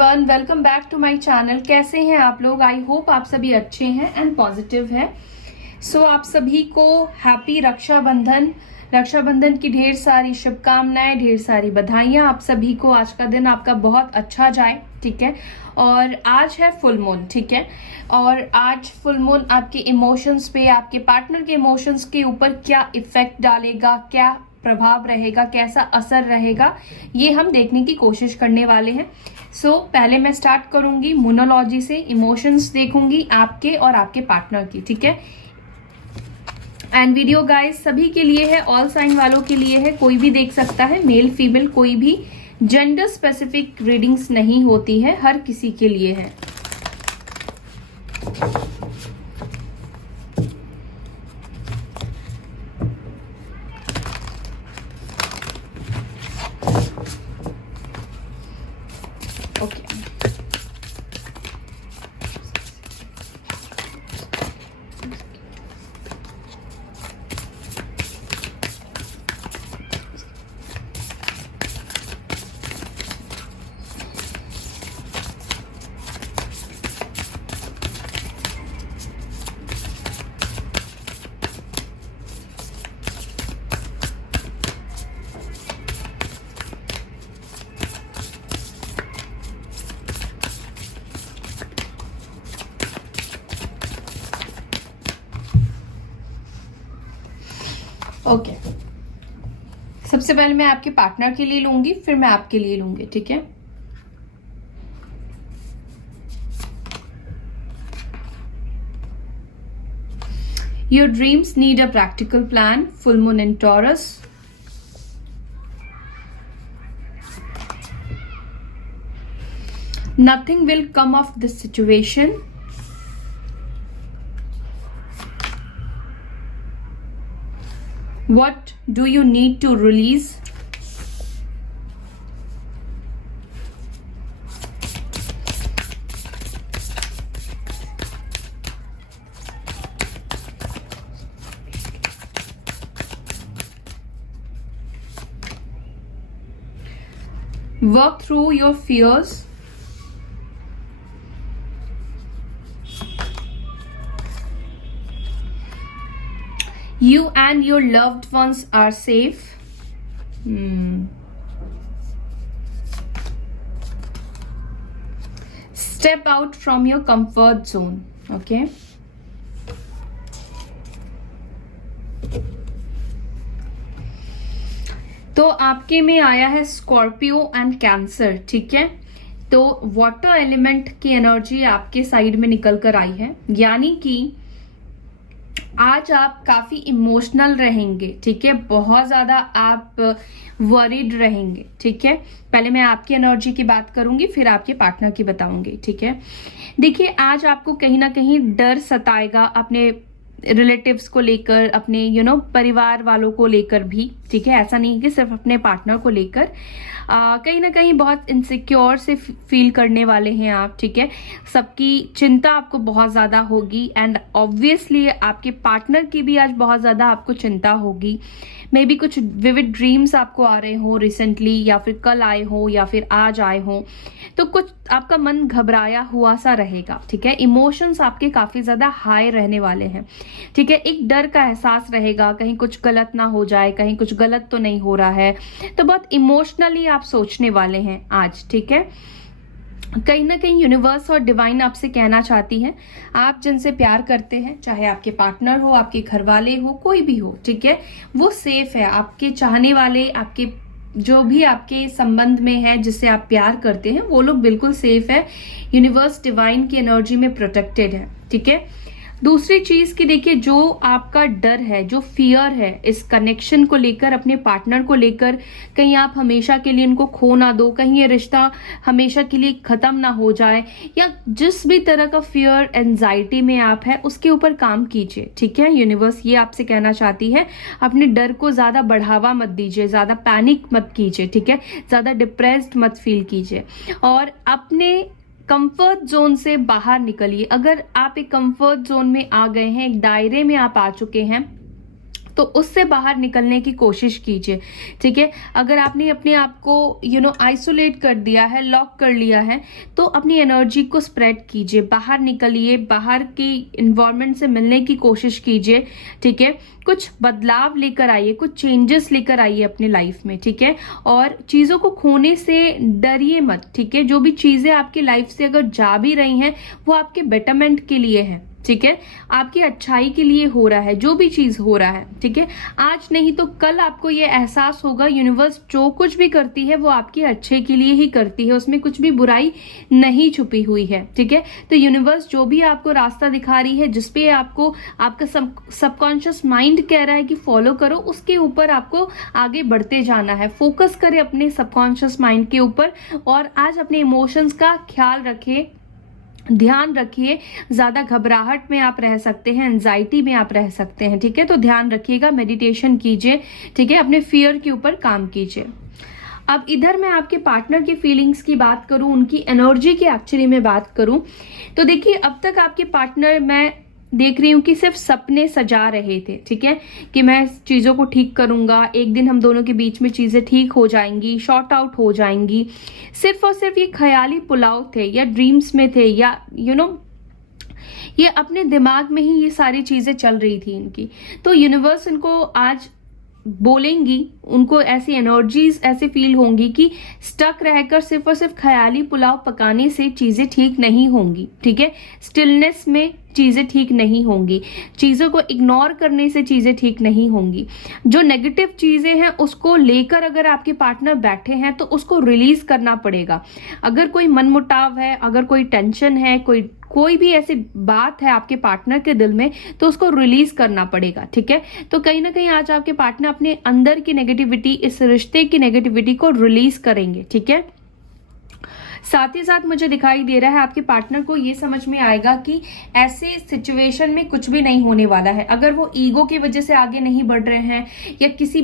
Everyone, welcome back to my channel. कैसे हैं आप लोग? आई होप आप सभी अच्छे हैं एंड पॉजिटिव हैं। सो आप सभी को हैप्पी रक्षाबंधन की ढेर सारी शुभकामनाएं, ढेर सारी बधाइयां। आप सभी को आज का दिन आपका बहुत अच्छा जाए, ठीक है। और आज है फुल मून, ठीक है। और आज फुल मून आपके इमोशंस पे, आपके पार्टनर के इमोशंस के ऊपर क्या इफेक्ट डालेगा, क्या प्रभाव रहेगा, कैसा असर रहेगा, ये हम देखने की कोशिश करने वाले हैं। पहले मैं स्टार्ट करूंगी मोनोलॉजी से, इमोशंस देखूंगी आपके और आपके पार्टनर की, ठीक है। एंड वीडियो गाइस सभी के लिए है, ऑल साइन वालों के लिए है, कोई भी देख सकता है, मेल फीमेल कोई भी, जेंडर स्पेसिफिक रीडिंग्स नहीं होती है, हर किसी के लिए है। ओके ओके सबसे पहले मैं आपके पार्टनर के लिए लूंगी, फिर मैं आपके लिए लूंगी, ठीक है। Your dreams need a practical plan. Full moon in Taurus. Nothing will come of this situation. What do you need to release? Work through your fears. You and your loved ones are safe. Step out from your comfort zone. Okay. तो आपके में आया है Scorpio and cancer, ठीक है। तो water element की energy आपके साइड में निकल कर आई है, यानी कि आज आप काफी इमोशनल रहेंगे, ठीक है। बहुत ज्यादा आप वरीड रहेंगे, ठीक है। पहले मैं आपकी एनर्जी की बात करूंगी, फिर आपके पार्टनर की बताऊंगी, ठीक है। देखिए, आज आपको कहीं ना कहीं डर सताएगा, अपने रिलेटिव्स को लेकर, अपने परिवार वालों को लेकर भी, ठीक है। ऐसा नहीं है कि सिर्फ अपने पार्टनर को लेकर, कहीं ना कहीं बहुत इनसिक्योर से फील करने वाले हैं आप, ठीक है। सबकी चिंता आपको बहुत ज्यादा होगी एंड ऑब्वियसली आपके पार्टनर की भी आज बहुत ज्यादा आपको चिंता होगी। मे बी कुछ विविड ड्रीम्स आपको आ रहे हो रिसेंटली, या फिर कल आए हो, या फिर आज आए हो, तो कुछ आपका मन घबराया हुआ सा रहेगा, ठीक है। इमोशंस आपके काफी ज्यादा हाई रहने वाले हैं, ठीक है। एक डर का एहसास रहेगा, कहीं कुछ गलत ना हो जाए, कहीं कुछ गलत तो नहीं हो रहा है, तो बहुत इमोशनली आप सोचने वाले हैं आज, ठीक है। कहीं ना कहीं यूनिवर्स और डिवाइन आपसे कहना चाहती है, आप जिनसे प्यार करते हैं, चाहे आपके पार्टनर हो, आपके घर वाले हो, कोई भी हो, ठीक है, वो सेफ है। आपके चाहने वाले, आपके जो भी आपके संबंध में है, जिससे आप प्यार करते हैं, वो लोग बिल्कुल सेफ है। यूनिवर्स डिवाइन की एनर्जी में प्रोटेक्टेड है, ठीक है। दूसरी चीज की देखिए, जो आपका डर है, जो फियर है इस कनेक्शन को लेकर, अपने पार्टनर को लेकर, कहीं आप हमेशा के लिए इनको खो ना दो, कहीं ये रिश्ता हमेशा के लिए खत्म ना हो जाए, या जिस भी तरह का फियर एंजाइटी में आप है, उसके ऊपर काम कीजिए, ठीक है। यूनिवर्स ये आपसे कहना चाहती है, अपने डर को ज्यादा बढ़ावा मत दीजिए, ज्यादा पैनिक मत कीजिए, ठीक है। ज्यादा डिप्रेस्ड मत फील कीजिए और अपने कंफर्ट जोन से बाहर निकलिए। अगर आप एक कंफर्ट जोन में आ गए हैं, एक दायरे में आप आ चुके हैं, तो उससे बाहर निकलने की कोशिश कीजिए, ठीक है। अगर आपने अपने आप को आइसोलेट कर दिया है, लॉक कर लिया है, तो अपनी एनर्जी को स्प्रेड कीजिए, बाहर निकलिए, बाहर की इन्वायरमेंट से मिलने की कोशिश कीजिए, ठीक है। कुछ बदलाव लेकर आइए, कुछ चेंजेस लेकर आइए अपनी लाइफ में, ठीक है। और चीज़ों को खोने से डरिए मत, ठीक है। जो भी चीज़ें आपकी लाइफ से अगर जा भी रही हैं वो आपके बेटरमेंट के लिए है, ठीक है। आपकी अच्छाई के लिए हो रहा है जो भी चीज हो रहा है, ठीक है। आज नहीं तो कल आपको ये एहसास होगा यूनिवर्स जो कुछ भी करती है वो आपके अच्छे के लिए ही करती है, उसमें कुछ भी बुराई नहीं छुपी हुई है, ठीक है। तो यूनिवर्स जो भी आपको रास्ता दिखा रही है, जिसपे आपको आपका सबकॉन्शियस माइंड कह रहा है कि फॉलो करो, उसके ऊपर आपको आगे बढ़ते जाना है। फोकस करें अपने सबकॉन्शियस माइंड के ऊपर और आज अपने इमोशंस का ख्याल रखें, ध्यान रखिए। ज्यादा घबराहट में आप रह सकते हैं, एंजाइटी में आप रह सकते हैं, ठीक है। तो ध्यान रखिएगा, मेडिटेशन कीजिए, ठीक है। अपने फियर के ऊपर काम कीजिए। अब इधर मैं आपके पार्टनर की फीलिंग्स की बात करूं, उनकी एनर्जी की एक्चुअली मैं बात करूं, तो देखिए अब तक आपके पार्टनर, मैं देख रही हूँ कि सिर्फ सपने सजा रहे थे, ठीक है, कि मैं चीज़ों को ठीक करूंगा, एक दिन हम दोनों के बीच में चीज़ें ठीक हो जाएंगी, शॉर्ट आउट हो जाएंगी। सिर्फ और सिर्फ ये ख्याली पुलाव थे या ड्रीम्स में थे या ये अपने दिमाग में ही ये सारी चीज़ें चल रही थी इनकी। तो यूनिवर्स इनको आज बोलेंगी, उनको ऐसी एनर्जीज ऐसे फील होंगी कि स्टक रहकर सिर्फ और सिर्फ ख्याली पुलाव पकाने से चीजें ठीक नहीं होंगी, ठीक है। स्टिलनेस में चीजें ठीक नहीं होंगी, चीजों को इग्नोर करने से चीजें ठीक नहीं होंगी। जो नेगेटिव चीजें हैं उसको लेकर अगर आपके पार्टनर बैठे हैं तो उसको रिलीज करना पड़ेगा। अगर कोई मनमुटाव है, अगर कोई टेंशन है, कोई भी ऐसी बात है आपके पार्टनर के दिल में, तो उसको रिलीज करना पड़ेगा, ठीक है। तो कहीं ना कहीं आज आपके पार्टनर अपने अंदर की नेगेटिविटी, इस रिश्ते की नेगेटिविटी को रिलीज करेंगे, ठीक है। साथ ही साथ मुझे दिखाई दे रहा है आपके पार्टनर को ये समझ में आएगा कि ऐसे सिचुएशन में कुछ भी नहीं होने वाला है। अगर वो ईगो की वजह से आगे नहीं बढ़ रहे हैं या किसी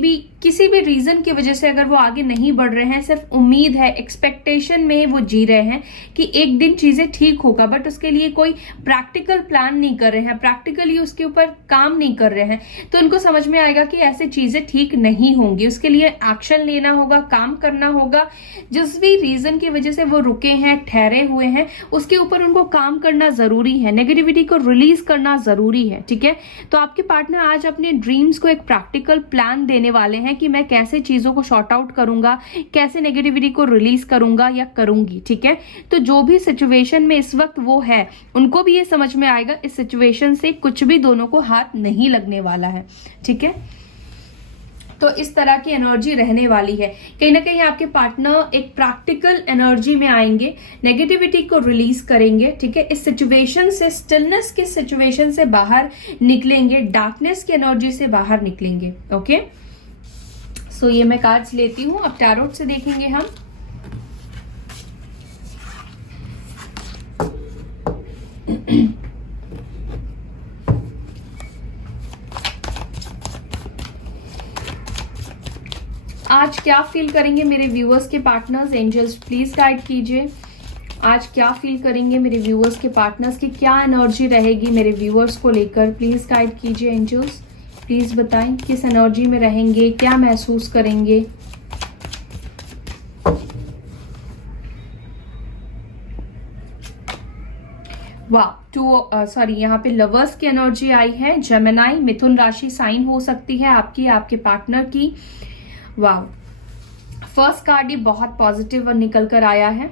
भी रीजन की वजह से अगर वो आगे नहीं बढ़ रहे हैं, सिर्फ उम्मीद है, एक्सपेक्टेशन में वो जी रहे हैं कि एक दिन चीजें ठीक होगा, बट उसके लिए कोई प्रैक्टिकल प्लान नहीं कर रहे हैं, प्रैक्टिकली उसके ऊपर काम नहीं कर रहे हैं, तो उनको समझ में आएगा कि ऐसे चीजें ठीक नहीं होंगी। उसके लिए एक्शन लेना होगा, काम करना होगा। जिस भी रीजन की वजह से वो रुके हैं, ठहरे हुए हैं, उसके ऊपर उनको काम करना जरूरी है, नेगेटिविटी को रिलीज करना जरूरी है, ठीक है। तो आपके पार्टनर आज अपने ड्रीम्स को एक प्रैक्टिकल प्लान देने वाले हैं कि मैं कैसे चीजों को शॉर्ट आउट करूंगा, कैसे नेगेटिविटी को रिलीज करूंगा या करूंगी, ठीक है। तो जो भी सिचुएशन में इस वक्त वो है, उनको भी ये समझ में आएगा इस सिचुएशन से कुछ भी दोनों को हाथ नहीं लगने वाला है, ठीक है। तो इस तरह की एनर्जी रहने वाली है। कहीं ना कहीं आपके पार्टनर एक प्रैक्टिकल एनर्जी में आएंगे, नेगेटिविटी को रिलीज करेंगे, ठीक है। इस सिचुएशन से, स्टिलनेस के सिचुएशन से बाहर निकलेंगे, डार्कनेस की एनर्जी से बाहर निकलेंगे, ओके। सो ये मैं कार्ड्स लेती हूँ, अब टैरोट से देखेंगे हम। आज क्या फील करेंगे मेरे व्यूअर्स के पार्टनर्स? एंजल्स प्लीज गाइड कीजिए। आज क्या फील करेंगे मेरे व्यूअर्स के पार्टनर्स की, क्या एनर्जी रहेगी मेरे व्यूअर्स को लेकर? प्लीज गाइड कीजिए एंजल्स, प्लीज बताएं किस एनर्जी में रहेंगे, क्या महसूस करेंगे। वाह, सॉरी, यहाँ पे लवर्स की एनर्जी आई है। जेमिनी, मिथुन राशि साइन हो सकती है आपकी, आपके पार्टनर की। वाह, फर्स्ट कार्ड ही बहुत पॉजिटिव निकल कर आया है।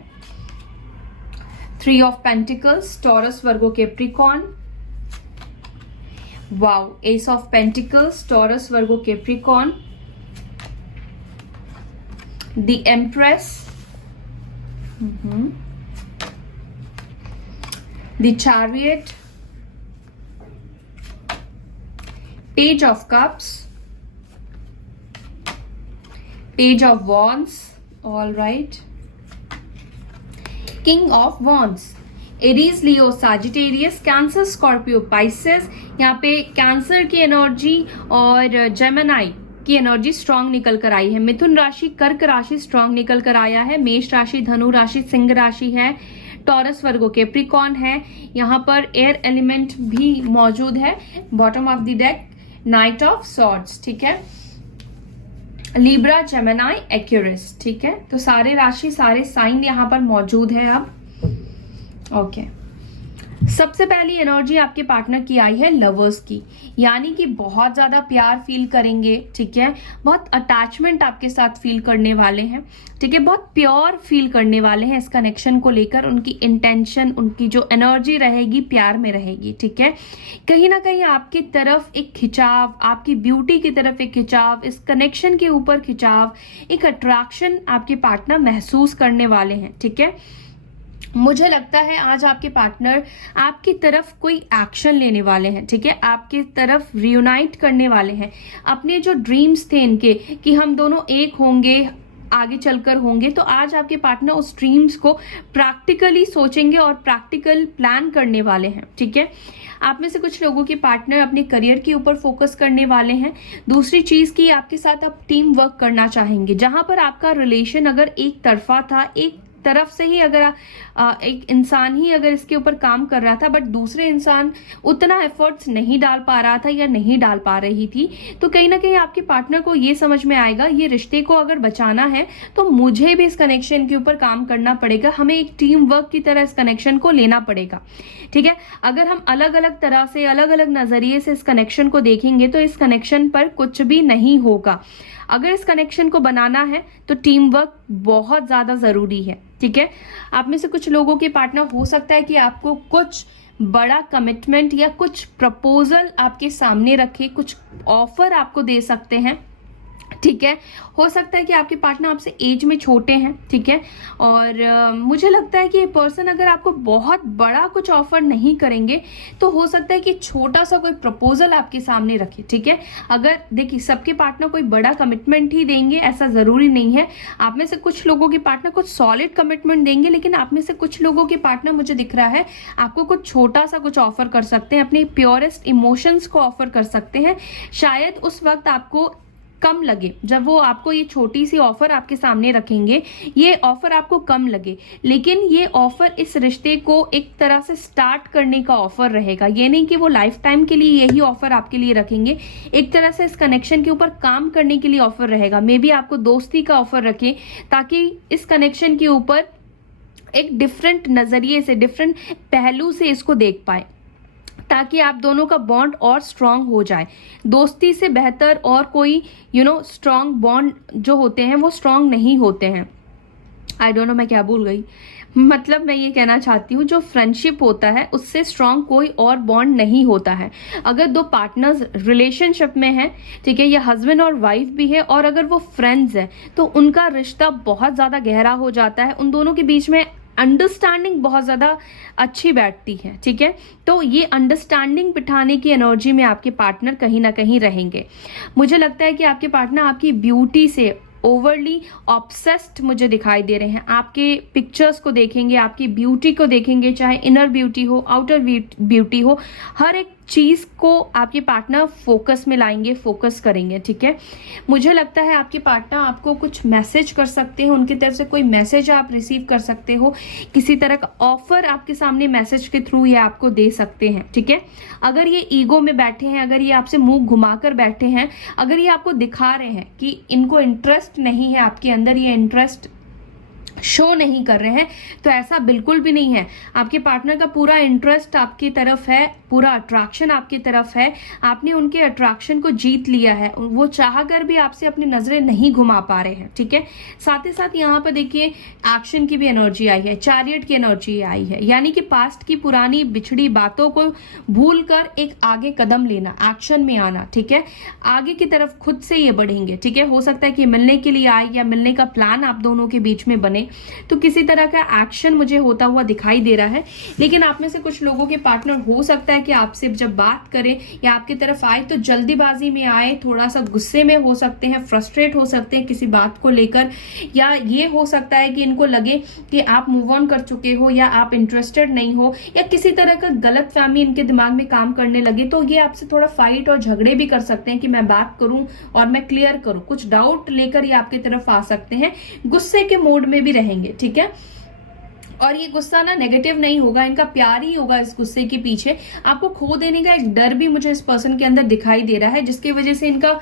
3 of pentacles, taurus, Virgo, Capricorn. Wow, S of pentacles, taurus, Virgo, Capricorn. The empress, the chariot, page of cups, Page of Wands, all right. King of Wands, Aries, Leo, Sagittarius, Cancer, Scorpio, Pisces। यहाँ पे cancer की energy और Gemini की energy strong निकल कर आई है। मिथुन राशि, कर्क राशि स्ट्रांग निकल कर आया है। मेष राशि, धनु राशि, सिंह राशि है। टॉरस, वर्गो, कैप्रिकॉर्न है। यहाँ पर एयर एलिमेंट भी मौजूद है। Bottom of the deck night of swords, ठीक है, लिब्रा, जेमिनी, एक्यूरिस, ठीक है। तो सारे राशि, सारे साइन यहाँ पर मौजूद है अब। ओके, सबसे पहली एनर्जी आपके पार्टनर की आई है लवर्स की, यानी कि बहुत ज्यादा प्यार फील करेंगे, ठीक है, बहुत अटैचमेंट आपके साथ फील करने वाले हैं, ठीक है, बहुत प्योर फील करने वाले हैं इस कनेक्शन को लेकर। उनकी इंटेंशन, उनकी जो एनर्जी रहेगी प्यार में रहेगी, ठीक है। कहीं ना कहीं आपकी तरफ एक खिंचाव, आपकी ब्यूटी की तरफ एक खिंचाव, इस कनेक्शन के ऊपर खिंचाव, एक अट्रैक्शन आपके पार्टनर महसूस करने वाले हैं, ठीक है। मुझे लगता है आज आपके पार्टनर आपकी तरफ कोई एक्शन लेने वाले हैं, ठीक है, आपकी तरफ रियूनाइट करने वाले हैं। अपने जो ड्रीम्स थे इनके कि हम दोनों एक होंगे, आगे चलकर होंगे, तो आज आपके पार्टनर उस ड्रीम्स को प्रैक्टिकली सोचेंगे और प्रैक्टिकल प्लान करने वाले हैं, ठीक है। आप में से कुछ लोगों के पार्टनर अपने करियर के ऊपर फोकस करने वाले हैं। दूसरी चीज की आपके साथ आप टीम वर्क करना चाहेंगे, जहां पर आपका रिलेशन अगर एक तरफा था, एक तरफ से ही अगर एक इंसान ही अगर इसके ऊपर काम कर रहा था, बट दूसरे इंसान उतना एफर्ट्स नहीं डाल पा रहा था या नहीं डाल पा रही थी, तो कहीं ना कहीं आपके पार्टनर को ये समझ में आएगा ये रिश्ते को अगर बचाना है तो मुझे भी इस कनेक्शन के ऊपर काम करना पड़ेगा, हमें एक टीम वर्क की तरह इस कनेक्शन को लेना पड़ेगा, ठीक है। अगर हम अलग अलग तरह से, अलग अलग नजरिए से इस कनेक्शन को देखेंगे तो इस कनेक्शन पर कुछ भी नहीं होगा। अगर इस कनेक्शन को बनाना है तो टीम वर्क बहुत ज्यादा जरूरी है, ठीक है। आप में से कुछ लोगों के पार्टनर हो सकता है कि आपको कुछ बड़ा कमिटमेंट या कुछ प्रपोजल आपके सामने रखे, कुछ ऑफर आपको दे सकते हैं, ठीक है। हो सकता है कि आपके पार्टनर आपसे एज में छोटे हैं, ठीक है, और मुझे लगता है कि ये पर्सन अगर आपको बहुत बड़ा कुछ ऑफर नहीं करेंगे तो हो सकता है कि छोटा सा कोई प्रपोजल आपके सामने रखे, ठीक है। अगर देखिए सबके पार्टनर कोई बड़ा कमिटमेंट ही देंगे ऐसा जरूरी नहीं है। आप में से कुछ लोगों के पार्टनर कुछ सॉलिड कमिटमेंट देंगे, लेकिन आप में से कुछ लोगों के पार्टनर मुझे दिख रहा है आपको कुछ छोटा सा कुछ ऑफर कर सकते हैं, अपने प्योरेस्ट इमोशंस को ऑफर कर सकते हैं। शायद उस वक्त आपको कम लगे, जब वो आपको ये छोटी सी ऑफर आपके सामने रखेंगे, ये ऑफर आपको कम लगे, लेकिन ये ऑफर इस रिश्ते को एक तरह से स्टार्ट करने का ऑफर रहेगा। ये नहीं कि वो लाइफ टाइम के लिए यही ऑफर आपके लिए रखेंगे, एक तरह से इस कनेक्शन के ऊपर काम करने के लिए ऑफर रहेगा। मे बी आपको दोस्ती का ऑफर रखें ताकि इस कनेक्शन के ऊपर एक डिफरेंट नजरिए से, डिफरेंट पहलू से इसको देख पाए, ताकि आप दोनों का बॉन्ड और स्ट्रांग हो जाए। दोस्ती से बेहतर और कोई स्ट्रांग बॉन्ड जो होते हैं वो स्ट्रांग नहीं होते हैं। आई डोंट नो मैं क्या भूल गई, मतलब मैं ये कहना चाहती हूँ जो फ्रेंडशिप होता है उससे स्ट्रांग कोई और बॉन्ड नहीं होता है। अगर दो पार्टनर्स रिलेशनशिप में हैं, ठीक है, या हस्बैंड और वाइफ भी है, और अगर वो फ्रेंड्स हैं तो उनका रिश्ता बहुत ज्यादा गहरा हो जाता है, उन दोनों के बीच में अंडरस्टैंडिंग बहुत ज्यादा अच्छी बैठती है, ठीक है। तो ये अंडरस्टैंडिंग बिठाने की एनर्जी में आपके पार्टनर कहीं ना कहीं रहेंगे। मुझे लगता है कि आपके पार्टनर आपकी ब्यूटी से ओवरली ऑब्सेस्ड मुझे दिखाई दे रहे हैं। आपके पिक्चर्स को देखेंगे, आपकी ब्यूटी को देखेंगे, चाहे इनर ब्यूटी हो, आउटर ब्यूटी हो, हर एक चीज को आपके पार्टनर फोकस में लाएंगे, फोकस करेंगे, ठीक है। मुझे लगता है आपके पार्टनर आपको कुछ मैसेज कर सकते हैं, उनकी तरफ से कोई मैसेज आप रिसीव कर सकते हो, किसी तरह का ऑफर आपके सामने मैसेज के थ्रू ये आपको दे सकते हैं, ठीक है। अगर ये ईगो में बैठे हैं, अगर ये आपसे मुंह घुमाकर बैठे हैं, अगर ये आपको दिखा रहे हैं कि इनको इंटरेस्ट नहीं है आपके अंदर, ये इंटरेस्ट शो नहीं कर रहे हैं, तो ऐसा बिल्कुल भी नहीं है। आपके पार्टनर का पूरा इंटरेस्ट आपकी तरफ है, पूरा अट्रैक्शन आपकी तरफ है, आपने उनके अट्रैक्शन को जीत लिया है, वो चाहकर भी आपसे अपनी नजरें नहीं घुमा पा रहे हैं, ठीक है। साथ ही साथ यहाँ पर देखिए एक्शन की भी एनर्जी आई है, चैरियट की एनर्जी आई है, यानी कि पास्ट की पुरानी बिछड़ी बातों को भूलकर एक आगे कदम लेना, एक्शन में आना, ठीक है। आगे की तरफ खुद से ये बढ़ेंगे, ठीक है। हो सकता है कि मिलने के लिए आए या मिलने का प्लान आप दोनों के बीच में बने, तो किसी तरह का एक्शन मुझे होता हुआ दिखाई दे रहा है। लेकिन आप में से कुछ लोगों के पार्टनर हो सकता है कि आपसे जब बात करें या आपकी तरफ आए तो जल्दीबाजी में आए, थोड़ा सा गुस्से में हो सकते हैं, फ्रस्ट्रेट हो सकते हैं किसी बात को लेकर, या ये हो सकता है कि इनको लगे कि आप मूव ऑन कर चुके हो या आप इंटरेस्टेड नहीं हो, या किसी तरह का गलत फहमी इनके दिमाग में काम करने लगे, तो ये आपसे थोड़ा फाइट और झगड़े भी कर सकते हैं कि मैं बात करूं और मैं क्लियर करूं। कुछ डाउट लेकर ये आपकी तरफ आ सकते हैं, गुस्से के मोड में भी रहेंगे, ठीक है। और ये गुस्सा ना नेगेटिव नहीं होगा, इनका प्यार ही होगा इस गुस्से के पीछे। आपको खो देने का एक डर भी मुझे इस पर्सन के अंदर दिखाई दे रहा है, जिसकी वजह से इनका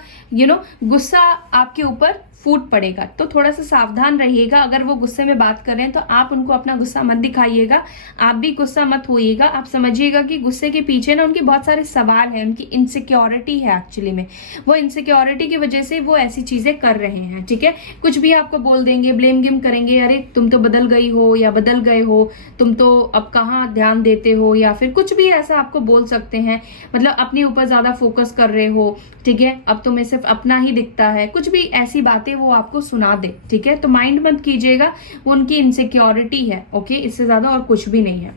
गुस्सा आपके ऊपर फूट पड़ेगा। तो थोड़ा सा सावधान रहिएगा। अगर वो गुस्से में बात कर रहे हैं तो आप उनको अपना गुस्सा मत दिखाइएगा, आप भी गुस्सा मत होइएगा। आप समझिएगा कि गुस्से के पीछे ना उनके बहुत सारे सवाल हैं, उनकी इनसिक्योरिटी है। एक्चुअली में वो इनसिक्योरिटी की वजह से वो ऐसी चीजें कर रहे हैं, ठीक है। कुछ भी आपको बोल देंगे, ब्लेम गेम करेंगे, अरे तुम तो बदल गई हो या बदल गए हो, तुम तो अब कहाँ ध्यान देते हो, या फिर कुछ भी ऐसा आपको बोल सकते हैं। मतलब अपने ऊपर ज्यादा फोकस कर रहे हो, ठीक है, अब तुम्हें सिर्फ अपना ही दिखता है, कुछ भी ऐसी बातें वो आपको सुना दे, ठीक है। तो माइंड मत कीजिएगा, वो उनकी इनसिक्योरिटी है, ओके, इससे ज्यादा और कुछ भी नहीं है।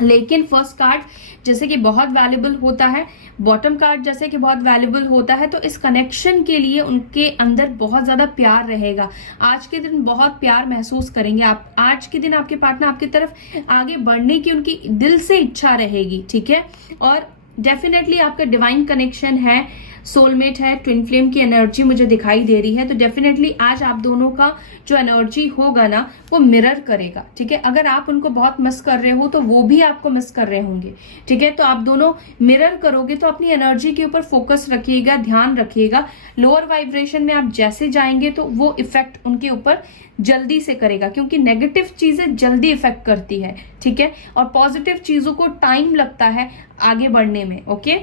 लेकिन फर्स्ट कार्ड जैसे कि बहुत वैल्यूबल होता है, बॉटम कार्ड जैसे कि बहुत वैल्यूबल होता है, तो इस कनेक्शन के लिए उनके अंदर बहुत ज्यादा प्यार रहेगा। आज के दिन बहुत प्यार महसूस करेंगे आप। आज के दिन आपके पार्टनर आपकी तरफ आगे बढ़ने की उनकी दिल से इच्छा रहेगी, ठीक है। और डेफिनेटली आपका डिवाइन कनेक्शन है, सोलमेट है, ट्विन फ्लेम की एनर्जी मुझे दिखाई दे रही है। तो डेफिनेटली आज आप दोनों का जो एनर्जी होगा ना वो मिरर करेगा, ठीक है। अगर आप उनको बहुत मिस कर रहे हो तो वो भी आपको मिस कर रहे होंगे, ठीक है। तो आप दोनों मिरर करोगे, तो अपनी एनर्जी के ऊपर फोकस रखिएगा, ध्यान रखिएगा। लोअर वाइब्रेशन में आप जैसे जाएंगे तो वो इफेक्ट उनके ऊपर जल्दी से करेगा, क्योंकि नेगेटिव चीजें जल्दी इफेक्ट करती है, ठीक है। और पॉजिटिव चीजों को टाइम लगता है आगे बढ़ने में, ओके।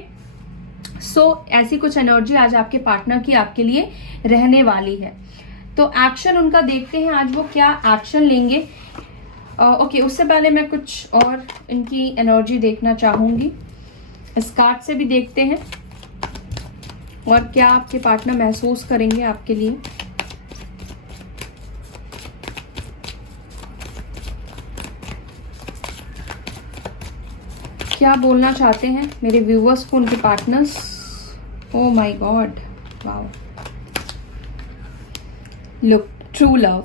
ऐसी कुछ एनर्जी आज आपके पार्टनर की आपके लिए रहने वाली है। तो एक्शन उनका देखते हैं आज वो क्या एक्शन लेंगे। ओके, उससे पहले मैं कुछ और इनकी एनर्जी देखना चाहूंगी। इस कार्ड से भी देखते हैं और क्या आपके पार्टनर महसूस करेंगे आपके लिए। क्या बोलना चाहते हैं मेरे व्यूअर्स को उनके partners. Oh my God, wow, look, true love.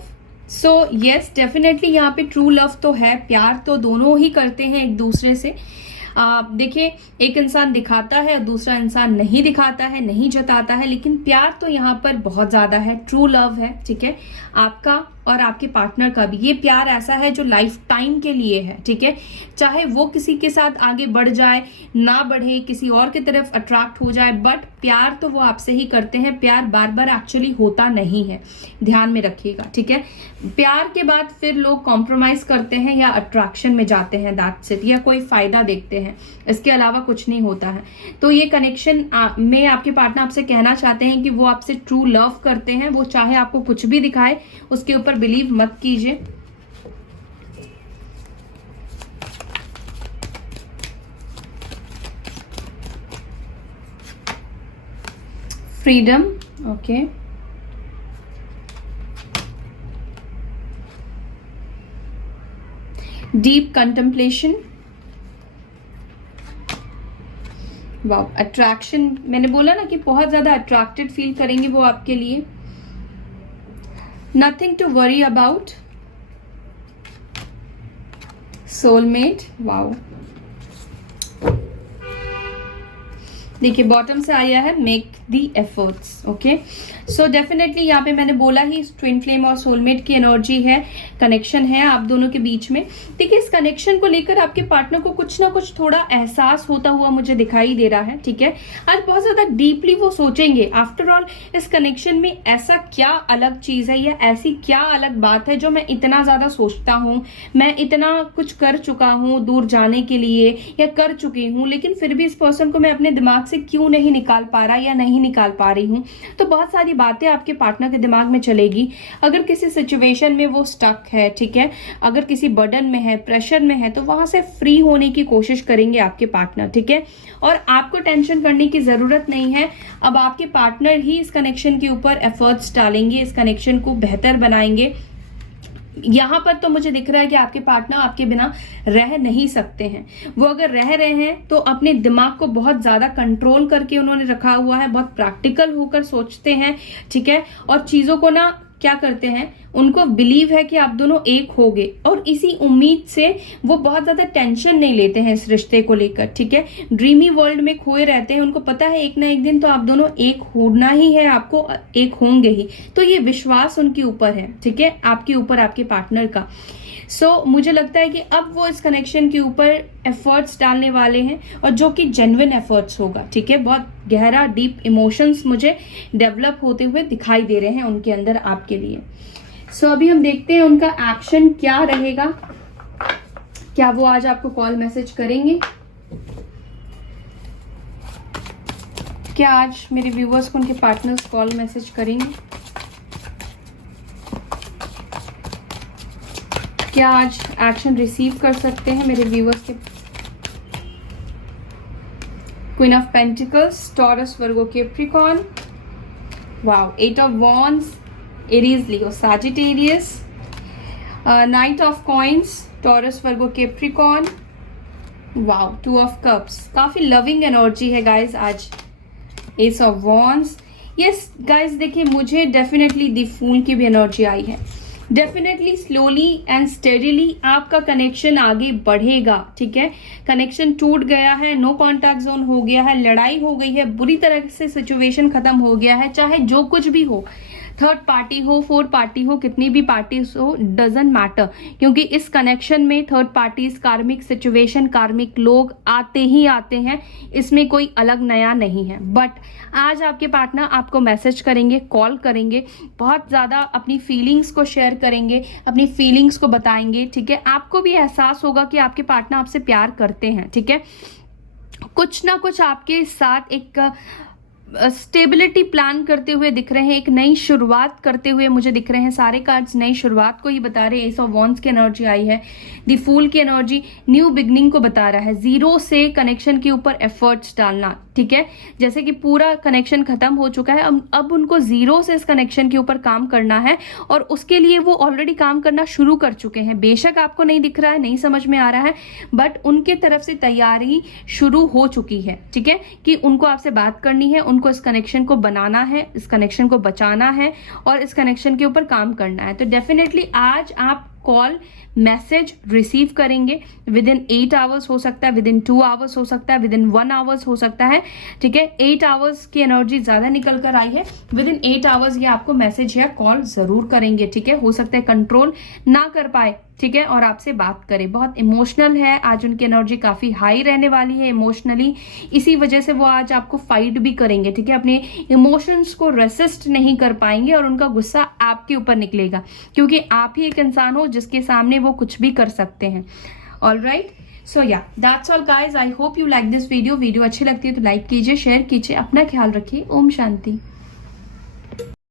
So yes, definitely यहाँ पे ट्रू लव तो है, प्यार तो दोनों ही करते हैं एक दूसरे से। देखिए, एक इंसान दिखाता है और दूसरा इंसान नहीं दिखाता है, नहीं जताता है, लेकिन प्यार तो यहाँ पर बहुत ज्यादा है, ट्रू लव है, ठीक है। आपका और आपके पार्टनर का भी ये प्यार ऐसा है जो लाइफ टाइम के लिए है, ठीक है। चाहे वो किसी के साथ आगे बढ़ जाए, ना बढ़े, किसी और की तरफ अट्रैक्ट हो जाए, बट प्यार तो वो आपसे ही करते हैं। प्यार बार बार एक्चुअली होता नहीं है, ध्यान में रखिएगा, ठीक है। प्यार के बाद फिर लोग कॉम्प्रोमाइज करते हैं या अट्रैक्शन में जाते हैं, दैट्स इट, या कोई फायदा देखते हैं, इसके अलावा कुछ नहीं होता है। तो ये कनेक्शन में आपके पार्टनर आपसे कहना चाहते हैं कि वो आपसे ट्रू लव करते हैं। वो चाहे आपको कुछ भी दिखाए, उसके ऊपर बिलीव मत कीजिए। Freedom, okay, deep contemplation, wow, attraction. मैंने बोला ना कि बहुत ज्यादा अट्रैक्टेड फील करेंगे वो आपके लिए। Nothing to worry about, soulmate, wow. देखिए, बॉटम से आया है make the efforts, okay. So definitely यहाँ पे मैंने बोला ही ट्विन फ्लेम और सोलमेट की एनर्जी है, कनेक्शन है आप दोनों के बीच में। देखिए, इस कनेक्शन को लेकर आपके पार्टनर को कुछ ना कुछ थोड़ा एहसास होता हुआ मुझे दिखाई दे रहा है, ठीक है। आज बहुत ज्यादा डीपली वो सोचेंगे, आफ्टर ऑल इस कनेक्शन में ऐसा क्या अलग चीज है या ऐसी क्या अलग बात है जो मैं इतना ज्यादा सोचता हूँ, मैं इतना कुछ कर चुका हूँ दूर जाने के लिए या कर चुकी हूँ, लेकिन फिर भी इस पर्सन को मैं अपने दिमाग से क्यों नहीं निकाल पा रहा या नहीं निकाल पा रही हूँ। तो बहुत सारी बातें आपके पार्टनर के दिमाग में चलेगी। अगर किसी सिचुएशन में वो स्टक है, ठीक है, अगर किसी बर्डन में है, प्रेशर में है, तो वहां से फ्री होने की कोशिश करेंगे आपके पार्टनर, ठीक है। और आपको टेंशन करने की जरूरत नहीं है। अब आपके पार्टनर ही इस कनेक्शन के ऊपर एफर्ट्स डालेंगे, इस कनेक्शन को बेहतर बनाएंगे। यहाँ पर तो मुझे दिख रहा है कि आपके पार्टनर आपके बिना रह नहीं सकते हैं। वो अगर रह रहे हैं तो अपने दिमाग को बहुत ज्यादा कंट्रोल करके उन्होंने रखा हुआ है, बहुत प्रैक्टिकल होकर सोचते हैं, ठीक है। और चीजों को ना क्या करते हैं, उनको बिलीव है कि आप दोनों एक होगे, और इसी उम्मीद से वो बहुत ज्यादा टेंशन नहीं लेते हैं इस रिश्ते को लेकर, ठीक है। ड्रीमी वर्ल्ड में खोए रहते हैं, उनको पता है एक ना एक दिन तो आप दोनों एक होना ही है, आपको एक होंगे ही। तो ये विश्वास उनके ऊपर है, ठीक है, आपके ऊपर, आपके पार्टनर का। मुझे लगता है कि अब वो इस कनेक्शन के ऊपर एफर्ट्स डालने वाले हैं, और जो कि जेन्युइन एफर्ट्स होगा, ठीक है। बहुत गहरा डीप इमोशंस मुझे डेवलप होते हुए दिखाई दे रहे हैं उनके अंदर आपके लिए। अभी हम देखते हैं उनका एक्शन क्या रहेगा। क्या वो आज आपको कॉल मैसेज करेंगे? क्या आज मेरे व्यूवर्स को उनके पार्टनर्स कॉल मैसेज करेंगे? क्या आज एक्शन रिसीव कर सकते हैं मेरे व्यूवर्स के? Queen of pentacles, taurus, Virgo, Capricorn, wow, 8 of wands, Aries, Leo, Sagittarius, night of coins, taurus, Virgo, Capricorn, wow, 2 of cups. काफी लविंग एनर्जी है गाइज आज। S of wands, yes guys, देखिए मुझे डेफिनेटली द फूल की भी energy आई है। Definitely slowly and steadily आपका connection आगे बढ़ेगा, ठीक है। कनेक्शन टूट गया है, नो कॉन्टैक्ट जोन हो गया है, लड़ाई हो गई है, बुरी तरह से सिचुएशन खत्म हो गया है। चाहे जो कुछ भी हो, थर्ड पार्टी हो, फोर्थ पार्टी हो, कितनी भी पार्टीज हो, डजंट मैटर, क्योंकि इस कनेक्शन में थर्ड पार्टीज, कार्मिक सिचुएशन, कार्मिक लोग आते ही आते हैं, इसमें कोई अलग नया नहीं है। बट आज आपके पार्टनर आपको मैसेज करेंगे, कॉल करेंगे, बहुत ज़्यादा अपनी फीलिंग्स को शेयर करेंगे, अपनी फीलिंग्स को बताएंगे, ठीक है। आपको भी एहसास होगा कि आपके पार्टनर आपसे प्यार करते हैं, ठीक है। कुछ ना कुछ आपके साथ एक स्टेबिलिटी प्लान करते हुए दिख रहे हैं, एक नई शुरुआत करते हुए मुझे दिख रहे हैं। सारे कार्ड्स नई शुरुआत को ही बता रहे हैं। एस ऑफ वॉन्ड्स की एनर्जी आई है, द फूल की एनर्जी न्यू बिगनिंग को बता रहा है। जीरो से कनेक्शन के ऊपर एफर्ट्स डालना, ठीक है। जैसे कि पूरा कनेक्शन खत्म हो चुका है, अब उनको जीरो से इस कनेक्शन के ऊपर काम करना है, और उसके लिए वो ऑलरेडी काम करना शुरू कर चुके हैं। बेशक आपको नहीं दिख रहा है, नहीं समझ में आ रहा है, बट उनके तरफ से तैयारी शुरू हो चुकी है, ठीक है, कि उनको आपसे बात करनी है, उनको इस कनेक्शन को बनाना है, इस कनेक्शन को बचाना है, और इस कनेक्शन के ऊपर काम करना है। तो डेफिनेटली आज आप कॉल मैसेज रिसीव करेंगे। विद इन 8 आवर्स हो सकता है, विद इन 2 आवर्स हो सकता है, विद इन 1 आवर्स हो सकता है, ठीक है। 8 आवर्स की एनर्जी ज्यादा निकल कर आई है। विद इन 8 आवर्स ये आपको मैसेज या कॉल जरूर करेंगे, ठीक है। हो सकता है कंट्रोल ना कर पाए, ठीक है, और आपसे बात करें। बहुत इमोशनल है आज, उनकी एनर्जी काफी हाई रहने वाली है इमोशनली। इसी वजह से वो आज आपको फाइट भी करेंगे, ठीक है। अपने इमोशंस को रेसिस्ट नहीं कर पाएंगे, और उनका गुस्सा आपके ऊपर निकलेगा, क्योंकि आप ही एक इंसान हो जिसके सामने वो कुछ भी कर सकते हैं। ऑलराइट, सो या that's all guys. I hope you like this video. Video अच्छी लगती है तो लाइक कीजिए, शेयर कीजिए, अपना ख्याल रखिए। ओम शांति।